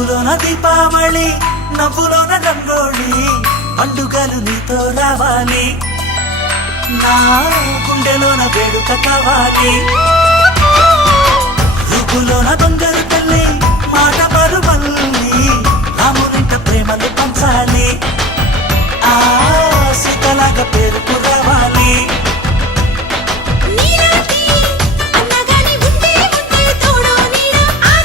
ముగ్గులోన దీపావళి నవ్వులోన రంగోళి పండుగలు నీతో రావాలి నా గుండెలోన వేడుక కావాలి రుబ్బులోన దొంగలు